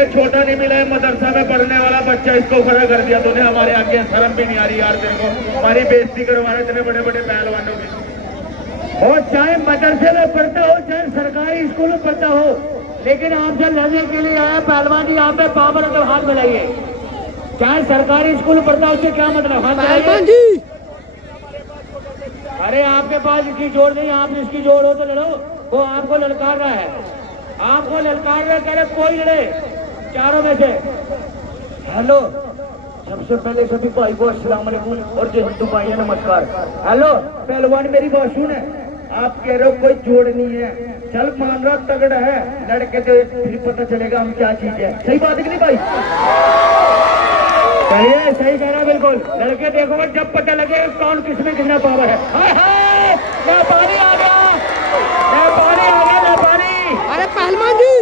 इससे छोटा नहीं मिला है, मदरसा में पढ़ने वाला बच्चा, इसको खड़ा कर दिया तूने हमारे आगे। शर्म भी नहीं आ रही यार तेरे को, हमारी बेइज्जती करवा रहे इतने बड़े बड़े पहलवानों की। और चाहे मदरसे में पढ़ता हो चाहे सरकारी स्कूल में पढ़ता हो, लेकिन आपसे लड़ने के लिए आया पहलवान जी। आप पे पावर तो हाथ मिलाइए। चाहे सरकारी स्कूल में पढ़ता हो उससे क्या मतलब, हाथ पहलवान जी। अरे आपके पास इसकी जोड़ नहीं, आप इसकी जोड़ हो तो लड़ो। वो आपको ललकार रहा है, आपको ललकार रहा है, कह रहे कोई लड़े चारों में से। हेलो, सबसे पहले सभी भाई को अस्सलाम वालेकुम और जय हिंदू भाई नमस्कार। हेलो पहलवान मेरी बात सुन, आप कह रहे हो कोई जोड़ नहीं है, चल मान रहा तगड़ा है, लड़के तो फिर पता चलेगा हम क्या चीज है। सही बात है कि नहीं भाई? कहिए, सही कह रहा बिल्कुल। लड़के देखो जब पता लगे कौन किसमें कितना पावर है। नेपाली आ गया, नेपाली आ गया, नेपाली। अरे पहलवान जी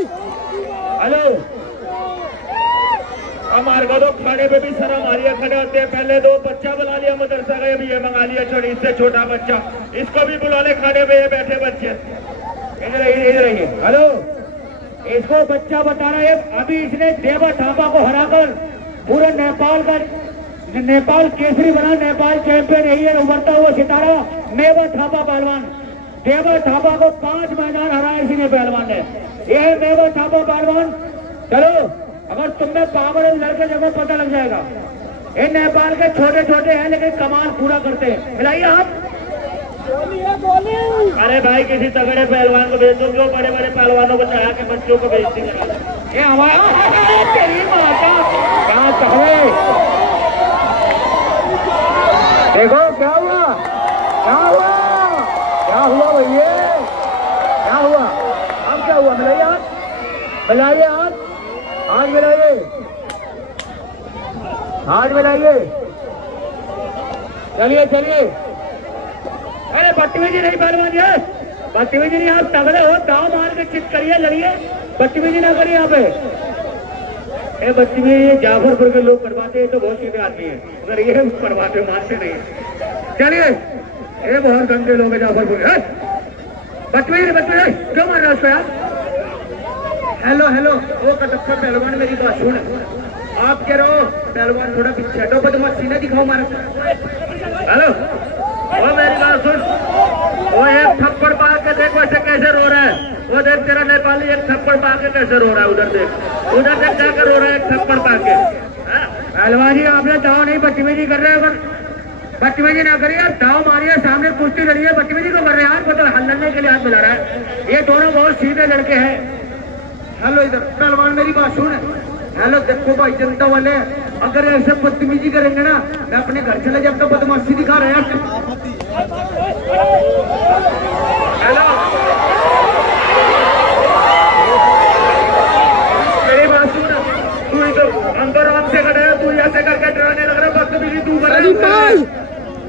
हेलो, हमारे को तो खड़े पे भी शर्म आ रही है, खड़े होते हैं। पहले दो बच्चा बुला लिया मदरसा का, भी ये मंगा लिया छोटी, इससे छोटा बच्चा, इसको भी बुला ले खड़े पे, ये बैठे बच्चे इधर रहिए। हेलो, इसको बच्चा बता रहा है, अभी इसने देवा थापा को हराकर पूरे नेपाल का, नेपाल केसरी बना, नेपाल चैंपियन यही है, उभरता हुआ सितारा मेवा थापा पहलवान। देवा थापा को 5 मैदान हराया इसी ने पहलवान ने। ये है मेवा थापा पहलवान। चलो, अगर तुम्हें पावर लड़के जगह पता लग जाएगा। ये नेपाल के छोटे छोटे हैं लेकिन कमाल पूरा करते हैं। मिलाइए आप। अरे भाई किसी तगड़े पहलवान को भेज दो, क्यों बड़े बड़े पहलवानों को चाहा के बच्चों को बेइज्जती करा। ये हमारा तेरी माता क्या कहे। देखो क्या हुआ, क्या हुआ, क्या हुआ भैया, क्या हुआ, अब क्या हुआ? मिलाइए हाथ, मिलाइए हाथ, हाथ मिलाइए, हाथ मिलाइए। चलिए चलिए। अरे बदतमीजी नहीं पहलवान जी, बदतमीजी नहीं, आप तगड़े हो, दाव मार के चित करिए, लड़िए, बदतमीजी ना करिए यहाँ पे। ये बदतमीजी जाफरपुर के लोग करवाते हैं तो बहुत सीधे आदमी है, अगर ये करवाते मानते नहीं। चलिए, ये बहुत गंदे लोग हैं जाफरपुर के। बदतमीजी बदतमीजी क्यों मार रहे हो उसको यार? हेलो हेलो, वो कटप्पा पहलवान मेरी बात सुन, आप कह रहे हो पहलवान थोड़ा पीछे हटो, बदमाशी ना दिखाओ मारा। हेलो, वो मेरी बात सुन, वो एक थप्पड़ पा के देख वैसे कैसे रो रहा है, वो देख तेरा नेपाली एक थप्पड़ पा के कैसे रो रहा है, उधर देख जाकर रो रहा है एक थप्पड़ पा के। पहलवान जी आपने दाव नहीं, बदतमीजी कर रहे हो, बदतमीजी ना करिए, दाव मारिए, सामने कुश्ती लड़िए, बदतमीजी को कर रहे हैं। हाथ को तो हल्लने के लिए हाथ मिला रहा है, ये दोनों बहुत सीधे लड़के हैं। हेलो इधर पहलवान मेरी बात सुन, हेलो देखो भाई जनता वाले, अगर ऐसे बदतमीजी करेंगे ना मैं अपने घर चले जाकर बदमाशी दिखा रहे हैं। हेलो मेरी बात सुन, तू इधर अंदर आराम से खड़े है, तू ऐसे करके डराने लग रहा, बदतमीजी तू कर रहा है।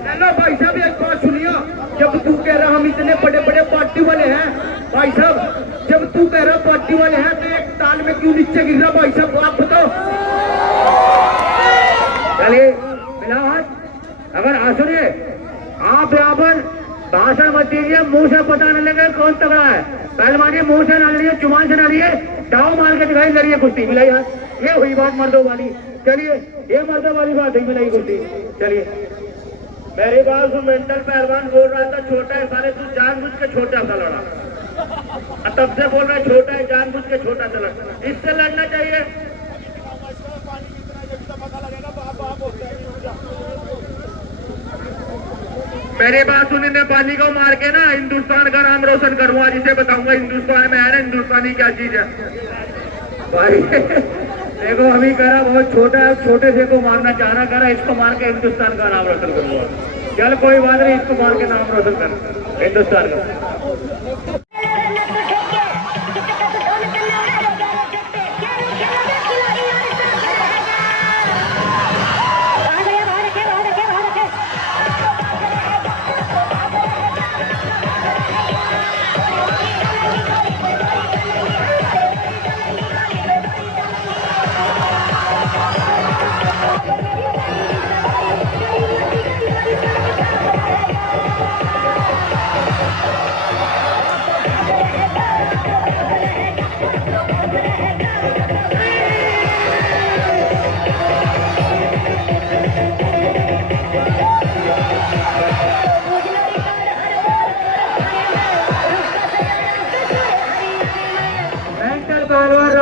हेलो भाई साहब एक बात सुनिए, जब तू कह रहा हम इतने बड़े बड़े पार्टी वाले हैं, भाई साहब जब तू कह रहा पार्टी वाले हैं तो एक ताल में क्यों नीचे गिर रहा भाई साहब, आप बताओ। चलिए मिला हाथ। अगर सुनिए, आप यहाँ पर भाषण मत दीजिए, मुंह से पता न लगे कौन तगड़ा है। पहलवानी मुंह से ना लड़िए, जुबान से ना लड़िए, दाव मार के दिखाई, लड़िए कुश्ती। मिलाई हाथ, ये हुई बात मर्दों वाली। चलिए, ये मर्दों वाली बात है, मिलाई कुश्ती। चलिए मेरी बात सुन, मेंटल पहलवान बोल रहा था छोटा है, साले तू जानबूझ के छोटा सा लड़ा, तब से बोल रहा है छोटा है, जानबूझ के छोटा सा लड़ा, इससे लड़ना चाहिए। मेरी बात सुन, नेपाली को मार के ना हिंदुस्तान का नाम रोशन करूंगा, जिसे बताऊंगा हिंदुस्तान में है ना हिंदुस्तानी क्या चीज है। भाई देखो अभी करा बहुत छोटा है, छोटे से को मारना चाह रहा, करा इसको मार के हिंदुस्तान का नाम रोशन करूंगा। चल कोई बात नहीं, इसको मार के नाम रोशन कर हिंदुस्तान का।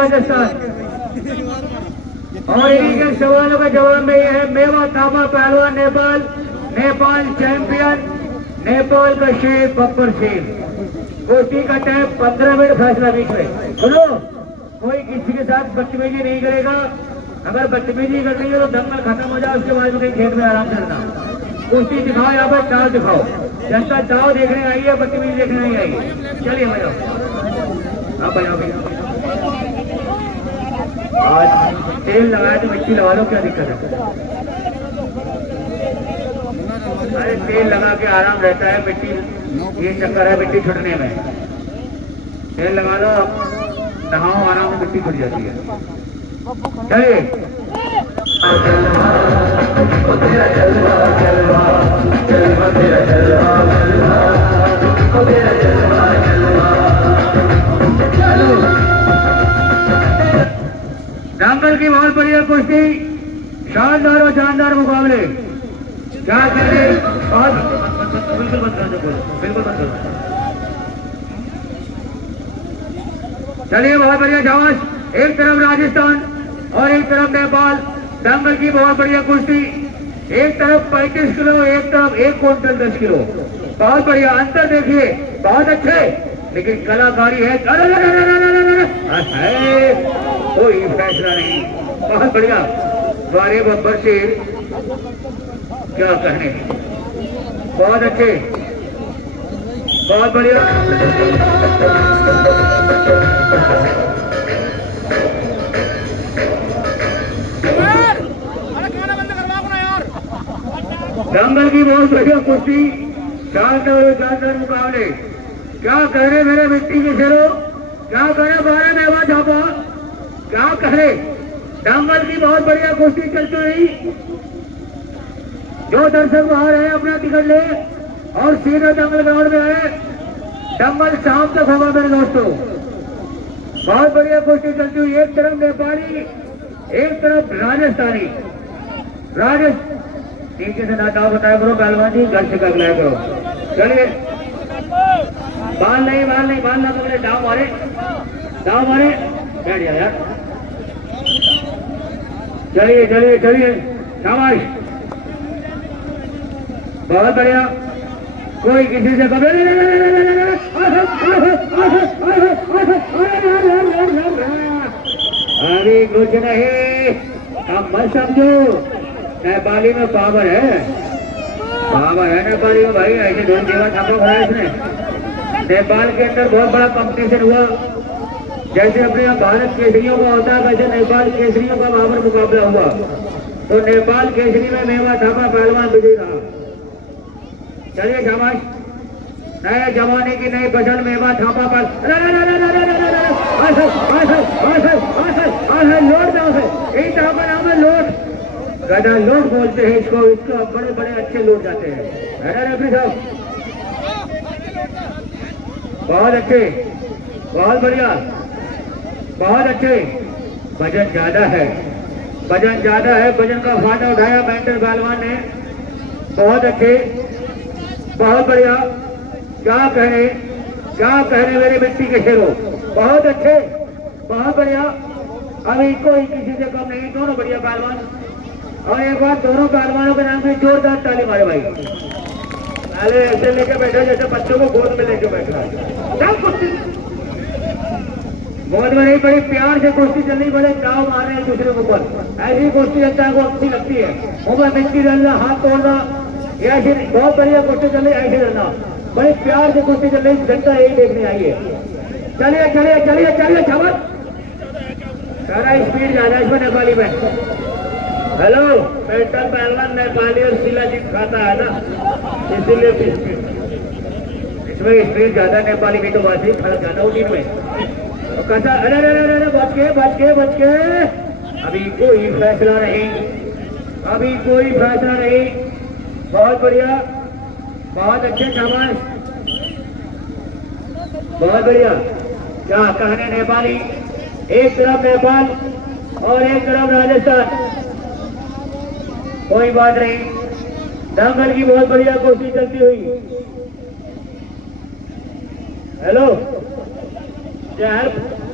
राजस्थान। और इन्हीं के सवालों का जवाब में यह है मेवा थापा पहलवान नेपाल, नेपाल चैंपियन, नेपाल का शेर बब्बर शेर। कुश्ती का टाइम 15 मिनट, फैसला बीच में। सुनो, कोई किसी के साथ बदतमीजी नहीं करेगा। अगर बदतमीजी करनी है तो दंगल खत्म हो जाए, उसके बाद में कहीं खेत में आराम करना। कुश्ती दिखाओ, यहाँ पर दाव दिखाओ। जनता दाव देखने आई है, बदतमीजी देखने नहीं आई है। चलिए भैया, हाँ भैया भैया, आज तेल लगाया तो मिट्टी लगा लो, क्या दिक्कत है? अरे तेल लगा के आराम रहता है, मिट्टी ये चक्कर है मिट्टी छुटने में। तेल लगा लो, नहाओ आराम से, मिट्टी छुट जाती है। चलिए दंगल की बहुत बढ़िया कुश्ती, शानदार और जानदार मुकाबले। क्या करें? बिल्कुल बंद कर दो, बिल्कुल बंद कर दो। चलिए बहुत बढ़िया शाबाश। एक तरफ राजस्थान और एक तरफ नेपाल। दंगल की बहुत बढ़िया कुश्ती। एक तरफ 35 किलो, एक तरफ 1 क्विंटल 10 किलो। बहुत बढ़िया अंतर देखिए, बहुत अच्छे, लेकिन कलाकारी है। कोई फैसला नहीं। बहुत बढ़िया द्वारे बब्बर शेर, क्या कहने, बहुत अच्छे, बहुत बढ़िया। दंगल की बहुत बढ़िया कुश्ती, शानदार मुकाबले। क्या कह रहे मेरे मिट्टी के शेरों, क्या कह रहे 12 मेवा झापा, क्या कह रहे? दंगल की बहुत बढ़िया कुश्ती चलती हुई। जो दर्शक बाहर है अपना टिकट ले और सीधा दंगल ग्राउंड में आए। दंगल शाम तक होगा मेरे दोस्तों। बहुत बढ़िया कुश्ती चलती हुई। एक तरफ नेपाली, एक तरफ राजस्थानी। नीचे से नाटाव बताया करो पहलवान जी, घर से कर लिया करो। चलिए, बाल नहीं बाल ना पकड़े, दाव मारे, बैठ जाए यार। चलिए शाबाश, बहुत बढ़िया। कोई किसी से कभी अभी कुछ नहीं, अब मत समझो। नेपाली में पावर है नेपाली में भाई। ऐसे ढोल देवा छापा खोला इसने। नेपाल के अंदर बहुत बड़ा कंपटीशन हुआ। जैसे अपने यहाँ भारत केसरियों का होता है, वैसे नेपाल केसरियों का वहां पर मुकाबला हुआ। तो नेपाल केसरी में मेवा थापा पहलवान विजयी रहा। चलिए शाबाश। नए जमाने की नई पसंद मेवा थापा पर लोट जाओ से, यही तरह का नाम है लोट। गधा लोट बोलते हैं इसको बड़े बड़े अच्छे लोट जाते हैं। रेफरी साहब बहुत अच्छे, बहुत बढ़िया, बहुत अच्छे। वजन ज्यादा है, वजन का फायदा उठाया मेंटल पहलवान ने। बहुत अच्छे, बहुत बढ़िया। क्या कहने मेरे मिट्टी के शेरों, बहुत अच्छे, बहुत बढ़िया। अभी कोई किसी से कम नहीं, दोनों बढ़िया पहलवान। और एक बार दोनों पहलवानों के नाम की जोरदार ताली मारे भाई। पहले ऐसे लेके बैठा जैसे बच्चों को गोद में लेके बैठा है। कुश्ती गोद में नहीं, बड़ी प्यार से कुश्ती चलनी, बड़े दाव मार रहे हैं दूसरे के ऊपर। ऐसी कुश्ती जनता को अच्छी लगती है। मुंह मिट्टी डालना, हाथ तोड़ना, ऐसी बहुत बढ़िया कुश्ती चल रही, ऐसे करना, बड़े प्यार से कुश्ती चल रही। जनता यही देखने आई है। चलिए छावत, सारा स्पीड ज्यादा इसमें नेपाली में। हेलो, मेंटल पहलवान नेपाली और शिलाजीत खाता है ना, इसीलिए इसमें स्पीड ज्यादा। नेपाली की तो बात ही फर्क ज्यादा होती में। तो कहता अरे बच के। अभी कोई फैसला नहीं, बहुत बढ़िया, बहुत अच्छे शाबाश, बहुत बढ़िया। क्या कहने नेपाली, एक तरफ नेपाल और एक तरफ राजस्थान। कोई बात नहीं, दंगल की बहुत बढ़िया कुश्ती चलती हुई। हेलो,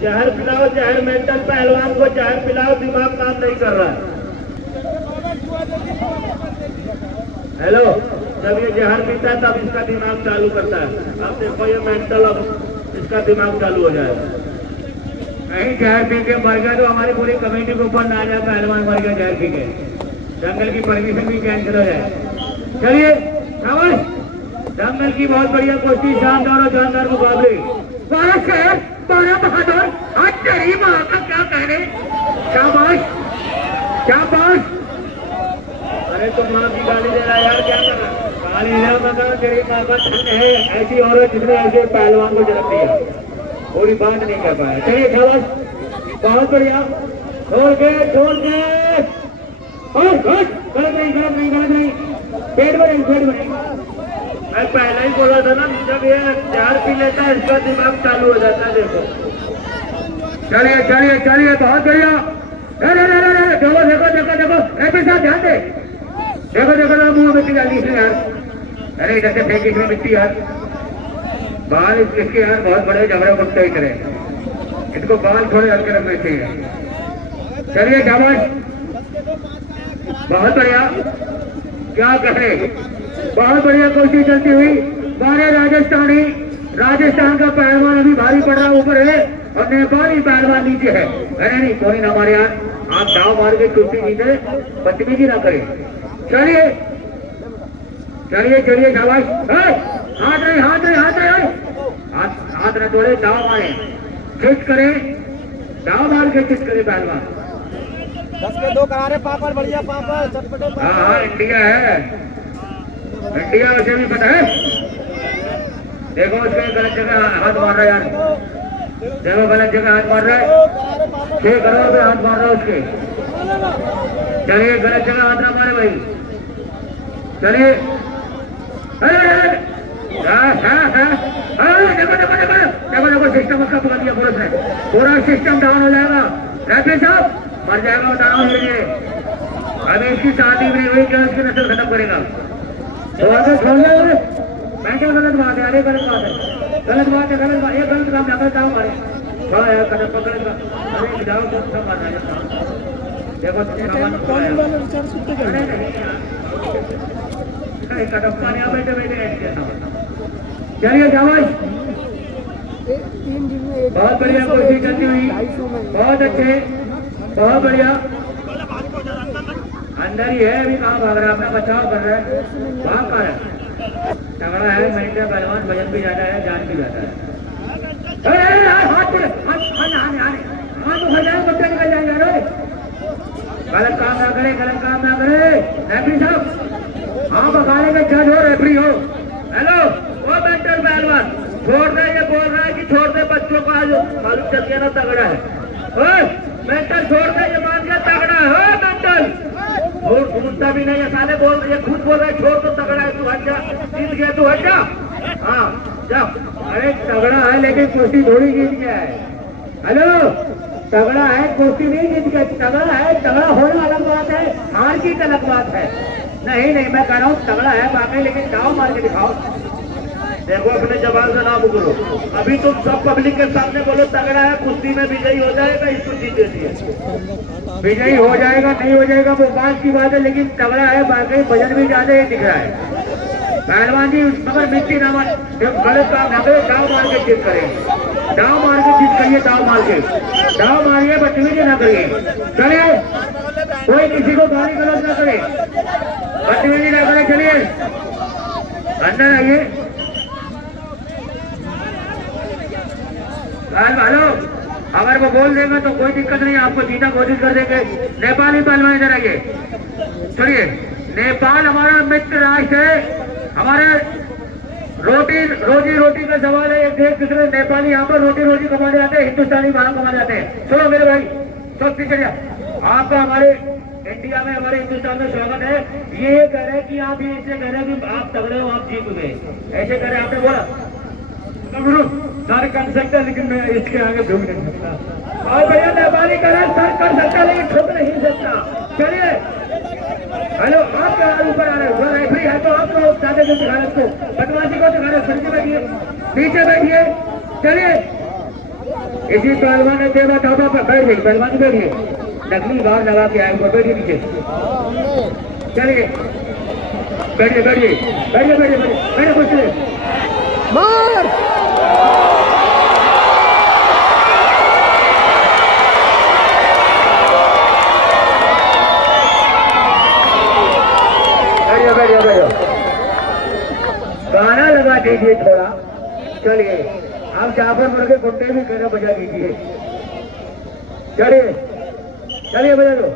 जहर पिलाओ, जहर मेंटल पहलवान को जहर पिलाओ, दिमाग काम नहीं कर रहा है। हेलो, जब ये जहर पीता है तब इसका दिमाग चालू करता है। अब देखो ये मेंटल, अब इसका दिमाग चालू हो जाएगा। कहीं जहर पी के मर गया तो हमारी पूरी कमेटी के ऊपर ना आ जाए पहलवान मर गया जहर पी के, दंगल की परमिशन भी कैंसिल हो जाए। चलिए शाबाश, दंगल की बहुत बढ़िया कुश्ती, शानदार और जानदार मुकाबले। बारह शहर, बारह बहादुर, आज तेरी माँ का क्या कहने। शाबाश शाबाश। अरे तुम माँ की गाली दे रहा यार, क्या कर रहा? गाली ले मगर तेरी माँ का छंद है ऐसी औरत जिसने ऐसे पहलवान को जन्म दिया, पूरी बात नहीं कर पाया। चलिए शाबाश, बहुत बढ़िया। छोड़ के गलत नहीं, गलत नहीं, गलत नहीं, पेट में नहीं, पेट में नहीं। मैं पहले ही बोला था ना, जब ये जहर पी लेता है इसका दिमाग चालू हो जाता है। देखो चलिए चलिए चलिए, बहुत बढ़िया। देखो देखो देखो देखो, ऐसे साथ ध्यान दे। देखो देखो ना, मुंह मिट्टी डाली इसने यार। अरे इधर से फेंकी इसमें मिट्टी यार। बाल इसके यार बहुत बड़े झगड़े कुत्ते ही करे, इनको बाल थोड़े हल्के रखने चाहिए। चलिए शाबाश, बहुत बढ़िया। क्या कहे, बहुत बढ़िया कोशिश चलती हुई। बारह राजस्थानी, राजस्थान का पहलवान अभी भारी पड़ रहा ऊपर है और नेपाली पहलवान नीचे है। अरे नहीं, कोई ना मारे यार, आप दाव मार के कुर्सी जीते, बदतमीजी ना करें। चलिए चलिए चलिए शाबाश। हाथ नहीं, हाथ नहीं, हाथ नहीं, हाथ न तोड़े, दाव मारे, चिट करे, दाव मार के चिट करे पहलवान। 10 के 2 करारे पापड़, बढ़िया पापड़, चटपटे पापड़। हाँ इंडिया है, इंडिया उसे भी पता है। देखो उसके गलत जगह हाथ मार रहा है यार, देखो गलत जगह हाथ मार रहा है। 6 करोड़ पे हाथ मार रहा है उसके। चलिए गलत जगह हाथ ना मारे भाई। चलिए देखो देखो देखो देखो देखो, सिस्टम उसका पकड़ दिया पुलिस ने, पूरा सिस्टम डाउन हो जाएगा। रेफरी साहब मर जाएगा वो, डाउन हो जाइए। अभी इसकी शादी भी नहीं हुई, क्या उसकी नस्ल खत्म करेगा? तो आगे छोड़ दे। मैं क्या गलत बात है? अरे गलत बात है, गलत बात है, गलत बात। ये गलत काम ना कर, जाओ मारे, थोड़ा यार कदम पकड़ेगा। अरे जाओ तो सब मारना है। देखो कदम पानी आ बैठे बैठे। चलिए शाबाश, बहुत बढ़िया कोशिश करती हुई, बहुत अच्छे, बहुत बढ़िया। अंदर ही है, अभी कहाँ भाग रहा है, अपना बचाव कर रहा है, भाग कर रहा है। तगड़ा है महिंद्रा पहलवान, वजन भी ज्यादा है, जान भी ज्यादा है। गलत काम ना करे, गलत काम ना करे। रेफरी साहब आप अखाड़े के जज हो, रेफरी हो। हेलो वो मेंटल पहलवान, छोड़ दे, ये बोल रहा है कि छोड़ दे, बच्चों को आज मालूम चल गया ना तगड़ा है। मेंटल छोड़ दे, ये मान गया तगड़ा है मेंटल। और घूमता भी नहीं है साले, बोल ये खुद बोल रहा है छोड़ तो तगड़ा है, तू हट जा, जीत गया तू हट जा। हाँ जा। अरे तगड़ा है लेकिन कुश्ती थोड़ी जीत गया है। हेलो तगड़ा है, कुश्ती नहीं जीत गया, तगड़ा है। तगड़ा होना अलग बात है, हार की अलग बात है। नहीं नहीं, मैं कह रहा हूँ तगड़ा है बाकी, लेकिन दाव मार के दिखाओ। देखो अपने जवान से ना बोलो, अभी तुम सब पब्लिक के सामने बोलो तगड़ा है, कुश्ती में विजयी हो जाएगा, इसको जीत देती है। विजयी हो जाएगा नहीं हो जाएगा वो बात की बात है, लेकिन तगड़ा है बाकी, वजन भी ज्यादा ही दिख रहा है पहलवान जी। मगर मिट्टी ना मार, जब गलत काम ना करे, दाव मार के जीत करें, दाव मार के जीत करिए, दाव मार के, दाव मारिए, बदतमीजी ना करिए। चलिए कोई किसी को गाली गलौज ना करे, बदतमीजी ना करे। चलिए अंदर आइए। हेलो अगर वो बोल देंगे तो कोई दिक्कत नहीं, आपको जीता कोशिश कर देंगे। नेपाली पहलवान इधर आइए। चलिए नेपाल हमारा मित्र राष्ट्र है, हमारे रोजी रोटी का सवाल है। एक देश दूसरे नेपाली यहाँ पर रोटी रोजी कमाने आते हैं, हिंदुस्तानी बाहर कमाने आते हैं। सुनो मेरे भाई, सब चलिए, आपका हमारे इंडिया में, हमारे हिंदुस्तान में स्वागत है। ये कह रहे हैं कि आप ये इससे कह रहे हैं कि आप तगड़े हो, आप जीत गए, ऐसे कह रहे हैं, आपने बोला सारे कर सकता है, लेकिन मैं इसके आगे झुक नहीं सकता। और भैया नेपाली करें सर कर सकता, लेकिन ठोक नहीं सकता। चलिए हेलो आपका ऊपर आ रहे हो, रेफरी है तो आपको ज्यादा जल्दी दिखा रहे, उसको बदमाशी को दिखा रहे, बैठिए नीचे बैठिए। चलिए इसी पहलवान ने देवा ढाबा पर बैठ गई, पहलवान बैठिए, नकली बाहर लगा के आए, ऊपर बैठिए नीचे, चलिए बैठिए बैठिए बैठिए बैठिए बैठिए कुछ मार बैठिए बैठिए बैठिए, गाना लगा दीजिए थोड़ा, चलिए आप जाफर मुर्गे गुंडे भी गाना बजा दीजिए, चलिए चलिए बजा दो।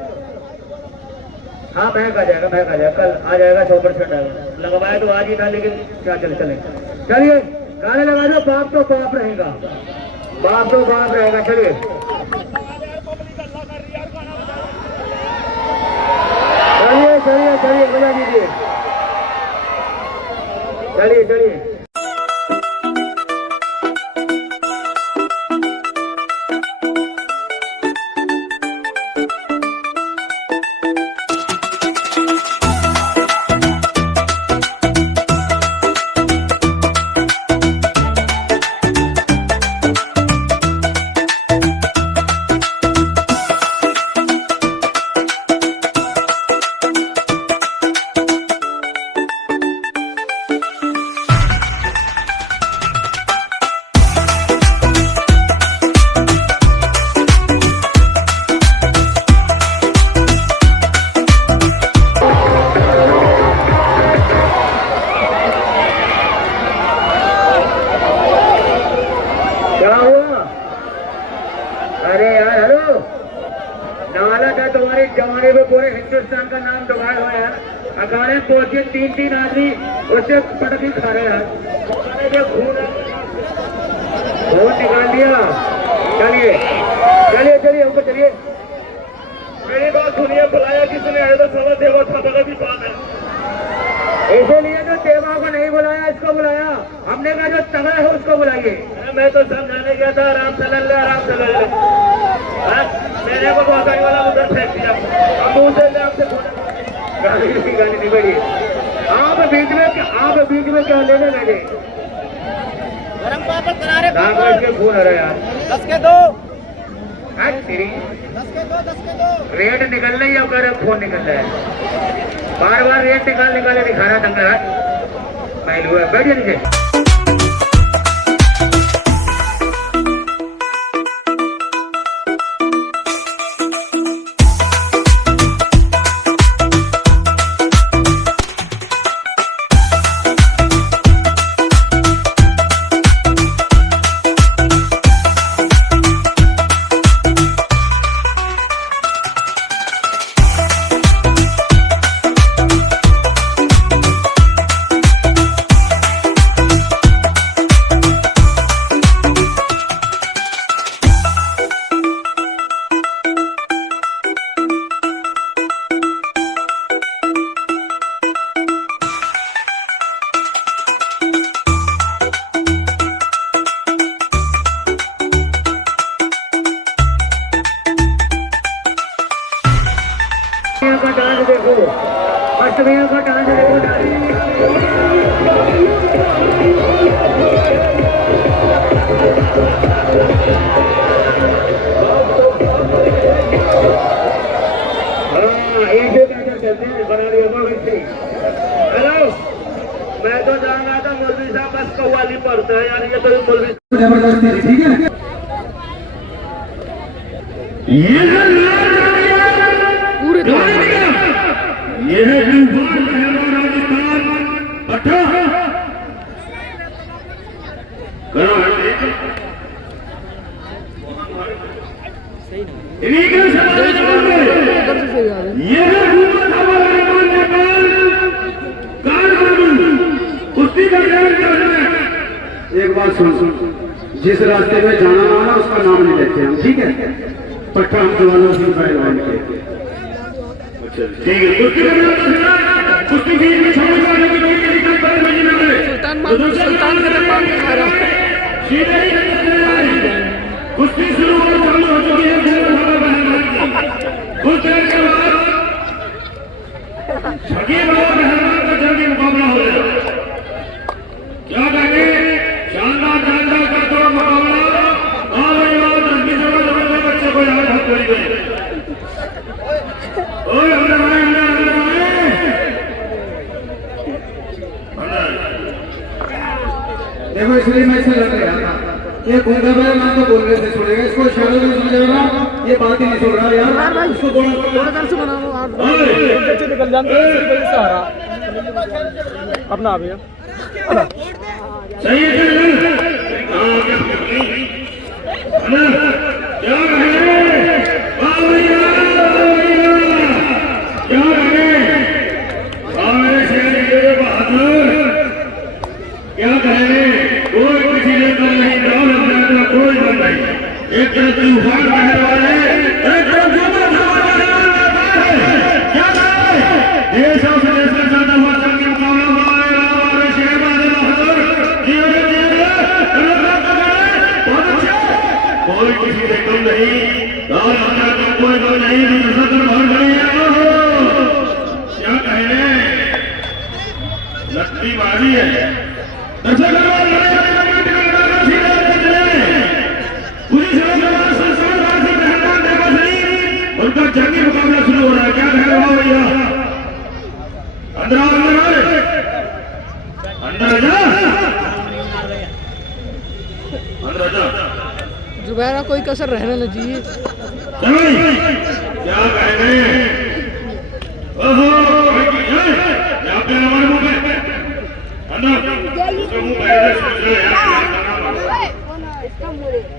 हाँ महक आ जाएगा, महक आ जाएगा, कल आ जाएगा 100% आएगा, लगवाए तो आज ही था लेकिन क्या चले चले, चलिए गाने लगा दो, बाप तो बाप रहेगा, बाप तो बाप रहेगा, चलिए चलिए चलिए चलिए बजा दीजिए, चलिए चलिए जमाने में पूरे हिंदुस्तान का नाम डुबाए हुए हैं, अखाड़े में पहुंचे 3-3 आदमी उससे पटकी खा रहे हैं, खून निकाल दिया। चलिए चलिए चलिए ऊपर चलिए, मेरी बात सुनिए, बुलाया किसने है तो सवा देवा था भी पान है, इसीलिए जो देवा को नहीं बुलाया इसको बुलाया, हमने कहा जो तगड़ा है उसको बुलाइए। मैं तो समझाने गया था आराम से ले, आराम से ले, मेरे को बहुत वाला उधर फेंक दिया, अब उसे आपसे गाली नहीं बढ़ी, आप बीच में क्या लेने लगे, गरम पापड़ करारे के खून आ रहा यार, 10 के 2 10 के 2 रेट निकल रही है और खून निकल रहा है, बार बार रेट निकाले दिखा रहा दंगा है, पहलू है, बैठिए नीचे। का डांस देखो, अष्टमियों का डांस देखो, हेलो, मैं तो जान रहा था मौलवी साहब बस कव्वाली पढ़ते हैं, यानी ये तो मौलवी जबरदस्ती, ठीक है। ये है राजस्थान 18 ये है एक बात सुन, जिस रास्ते में जाना ना उसका नाम नहीं लेते हम, ठीक है, पट्टा हम जवानों से पहलवान के, ठीक है, कुश्ती बीच में छोड़ वाले की कोई निकल पर महीने में सुल्तान का दरबार में खा रहा है, कुश्ती शुरू और चालू हो चुकी है, कुछ देर के बाद शकीब और रहमान का जल्दी मुकाबला हो जाएगा, क्या कहेंगे, शानदार का तो मुकाबला, इसलिए मैं इससे लग रहा था। ये गूंगा मेरा नाम तो बोल रहे थे, छोड़ेगा इसको शहरों में समझेगा, ये बात ही नहीं सुन रहा यार। इसको थोड़ा कर से बनाओ आप, निकल जाते सहारा अपना आ भैया सही है क्या कहे, कोई किसी ने कर नहीं, दौड़ का कोई दम नहीं। एक तरफ तूफान बहने वाले, एक तरफ क्या कहे, देश और प्रदेश के साथ मुकाबला शेर बहादुर कोई किसी से कम नहीं, दौड़ का कोई दम नहीं, क्या कहे, लट्टी मारी है उनका जंगी मुकाबला शुरू हो रहा है। क्या कह रहा हो भैया, अंदर आओ, अंदर आजा, अंदर आजा। जुबैरा कोई कसर रहना न चाहिए। क्या कह रहे हैं, ओहो क्या पे हमारे मुंह पे अंदर उसके मुंह पे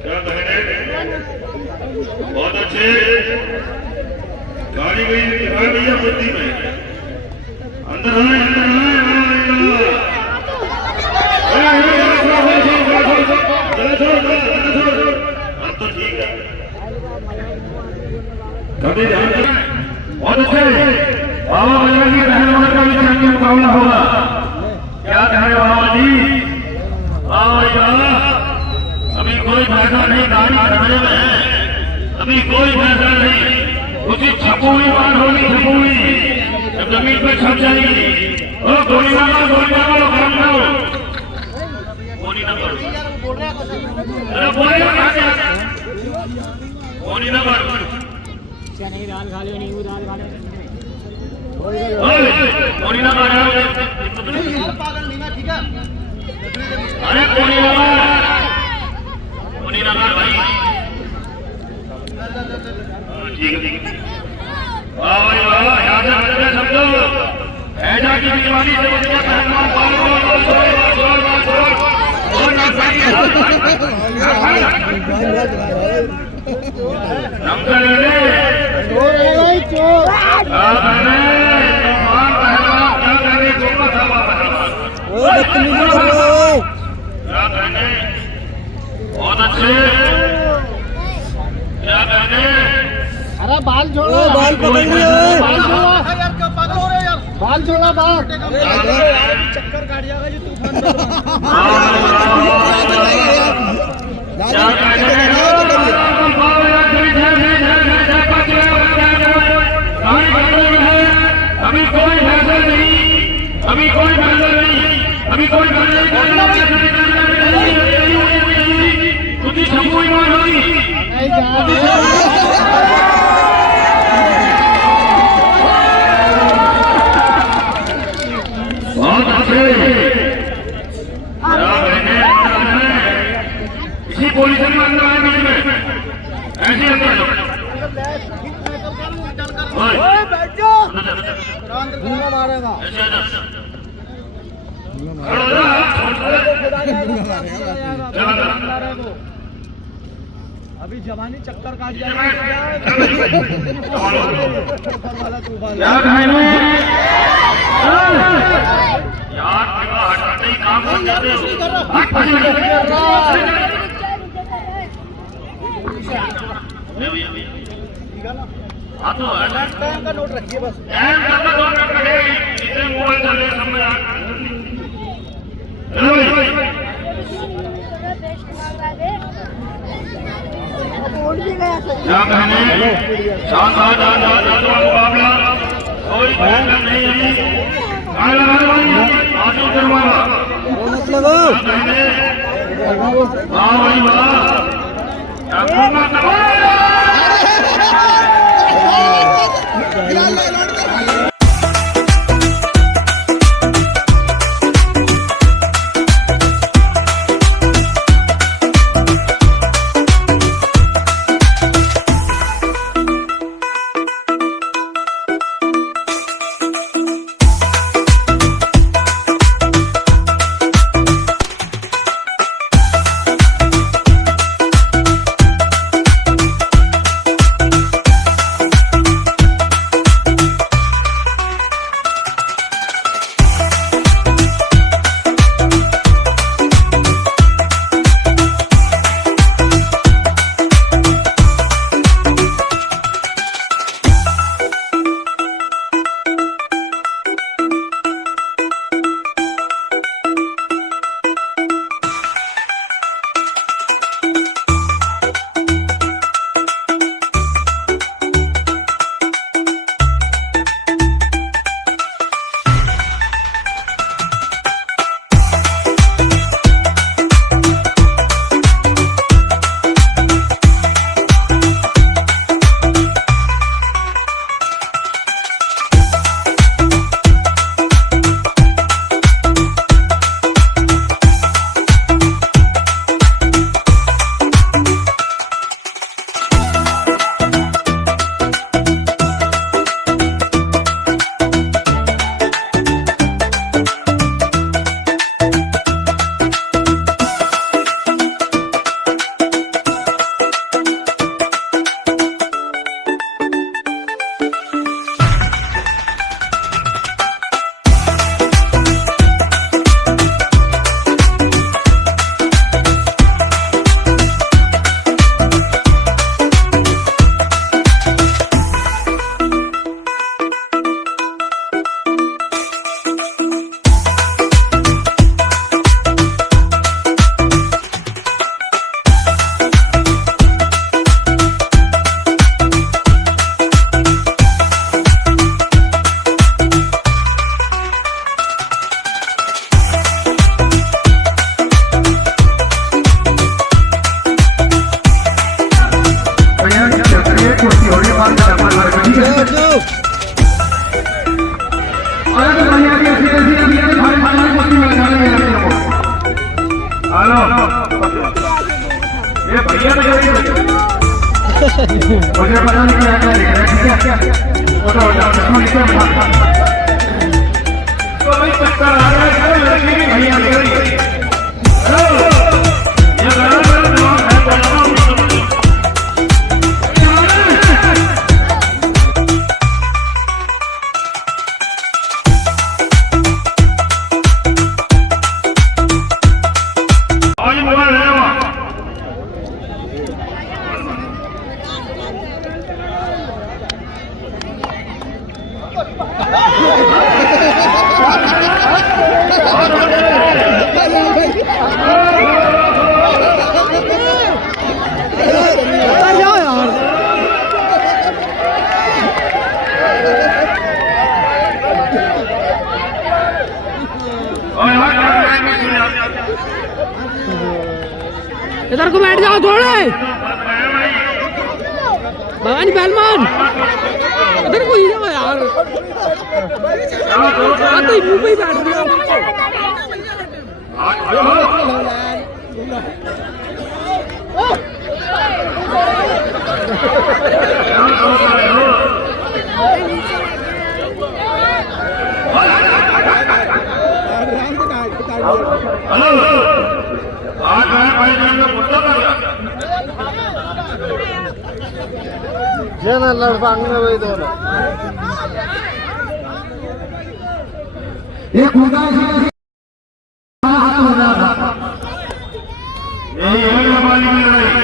क्या कह रहे हैं, बहुत अच्छे गाड़ी गई भैया बुद्धि में, अंदर आए, अंदर अब तो ठीक है, कभी ध्यान दें। बहुत अच्छे बाबा बजरंग जी रहनुमा का भी जंगी मुकाबला होगा। क्या कह रहे बाबा जी, अभी कोई फैसला नहीं, गाड़ी खड़े में है, अभी कोई फैसला नहीं, उसी छपुई बात होगी, छपुई जब जमीन पे छप जाएगी, और गोली ना मारो, गोली ना मारो, काम करो, गोली ना मारो, अरे गोली ना मारो, गोली ना मारो, नहीं दाल खा लो, नहीं दाल खा लो, गोली ना मारो, अरे गोली ना मारो, गोली ना मारो भाई, ठीक है, वाह भाई वाह, यहाँ से हट गए सब लोग, ऐजा की दीवानी से बच गया पहलवान, बहुत अच्छे, क्या कहने, अरे बाल छोड़ो, बाल पकड़ लियो, बाल छोड़ा, बाल चक्कर काट जाएगा जी तूफान। अभी कोई फैसला नहीं, अभी कोई फैसला नहीं, अभी कोई फैसला नहीं, कुछ छपुई मार होगी, बहुत अच्छे, इसी पोजीशन में अंदर आए, बीच में ऐसे अंदर मारेगा अभी जवानी चक्कर काट जाएगा। यार हटाते ही काम हो जाते हो, हाँ तो टाइम का नोट रखिए बस, टाइम का नोट रखिए, जितने मोबाइल चल रहे सब में क्या कहने, मुकाबला कोई फैसला नहीं है, वाह भाई वाह। मुझे पता नहीं क्या क्या लिख रहा है, ठीक है? वो तो चश्मा लिखा है। तो भाई चक्कर आ रहा है, लड़की भी भैया लग रही है। ये बराबर जवाब है, बराबर। इधर को बैठ जाओ थोड़े भवानी पहलवान, इधर को ही जाओ यार, तो ही मुंह पे ही बैठ रहे लड़पांगे भाई दोनों ये खुदा हाथ हो रहा था, यही है बाली में लड़ाई।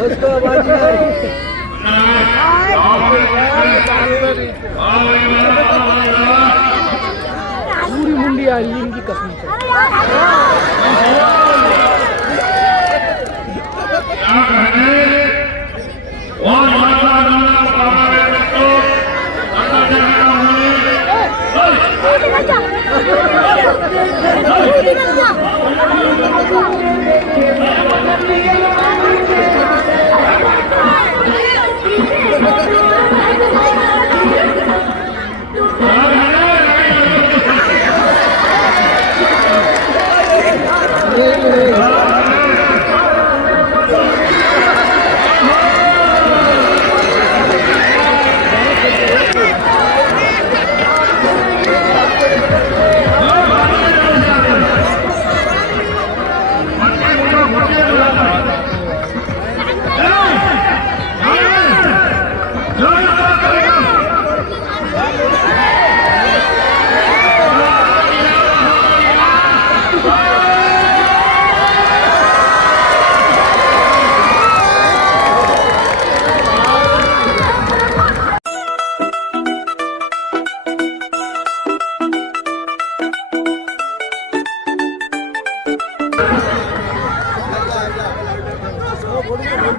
उसको पूरी मुंडी आ रही है इनकी कसम से।